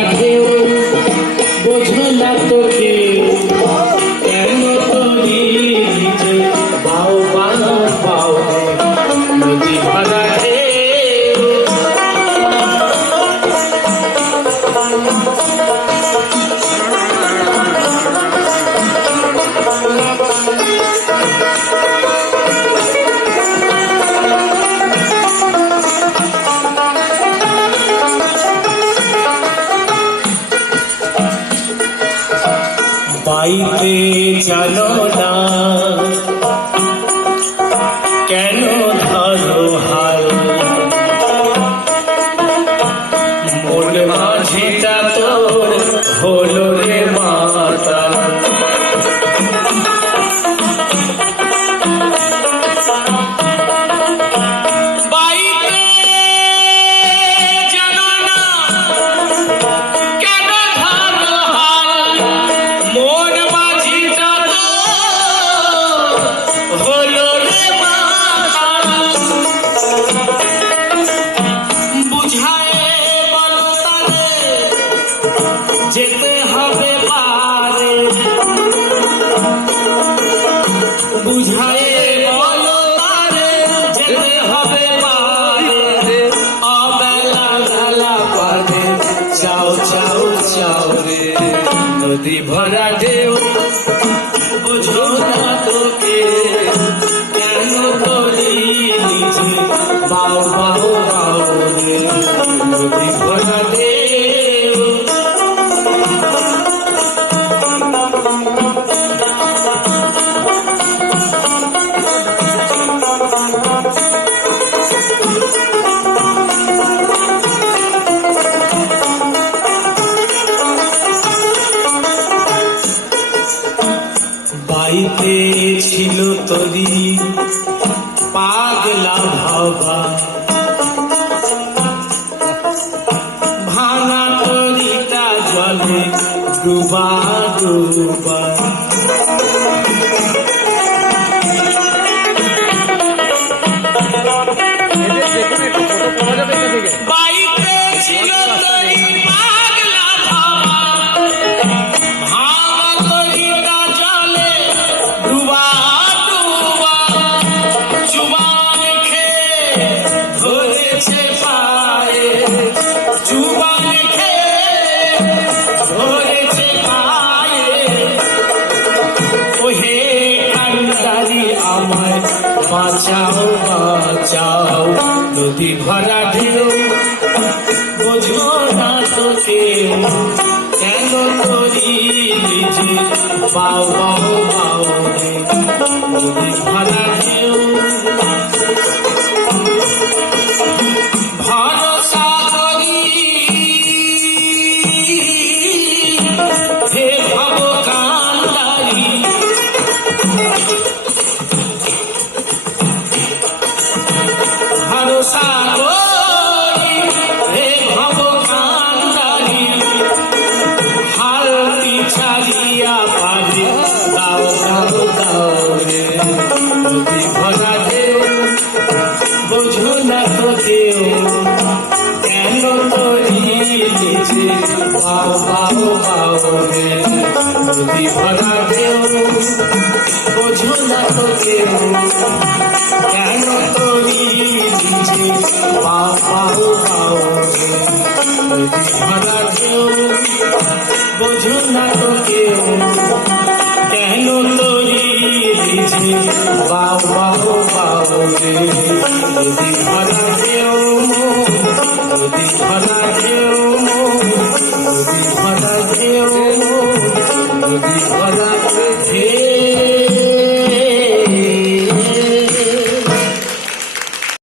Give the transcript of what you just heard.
ভরা ঢেউ বোঝো না তোকে কেন তরি নিচে বাউ বাউ বাউ নদী ভরা ঢেউ বাইতে জানো না কেন ধরো হাল মন মাঝিটা তোর হলো রে মাতা যেতে হবে পারে বুঝায় বলো তারে যেতে হবে পারে অবেলা বেলা পারে চাও চাও চাও রে নদী ভরা ঢেউ বুঝো না তোকে কেন তরি নিচে বাউ বাউ বাউ রে নদী ভরা ঢেউ বাইতে ছিল তরি পাগলা ভাবা ভাঙা তরিটা জলে ডুবা ডুবা বাইতে ছিল তরি পাগলা ভাবা ভাঙা তরিটা জলে ডুবা ডুবা চুবান খেয়ে ধরেছে পায়ে চুবান খেয়ে ধরেছে পায়ে ওহে কান্ডারি আমায় বাঁচাও বাঁচাও নদী ভরা ঢেউ বোঝো না তোকে কেন তরি নিচে বাউ বাউ বাউ রে নদী ভরা ঢেউ ভরসা করি হে ভব কান্ডারি ভরসা করি হে ভব কান্ডারি হালতি ছাড়িয়া পারে দাও দাও দাও রে নদী ভরা ঢেউ বোঝো না তো কেউ কেন তরি নিচে বাউ বাউ বাউ রে নদী ভরা ঢেউ বোঝো না তো কেউ কেন তরি নিচে বাউ বাউ বাউ রে নদী ভরা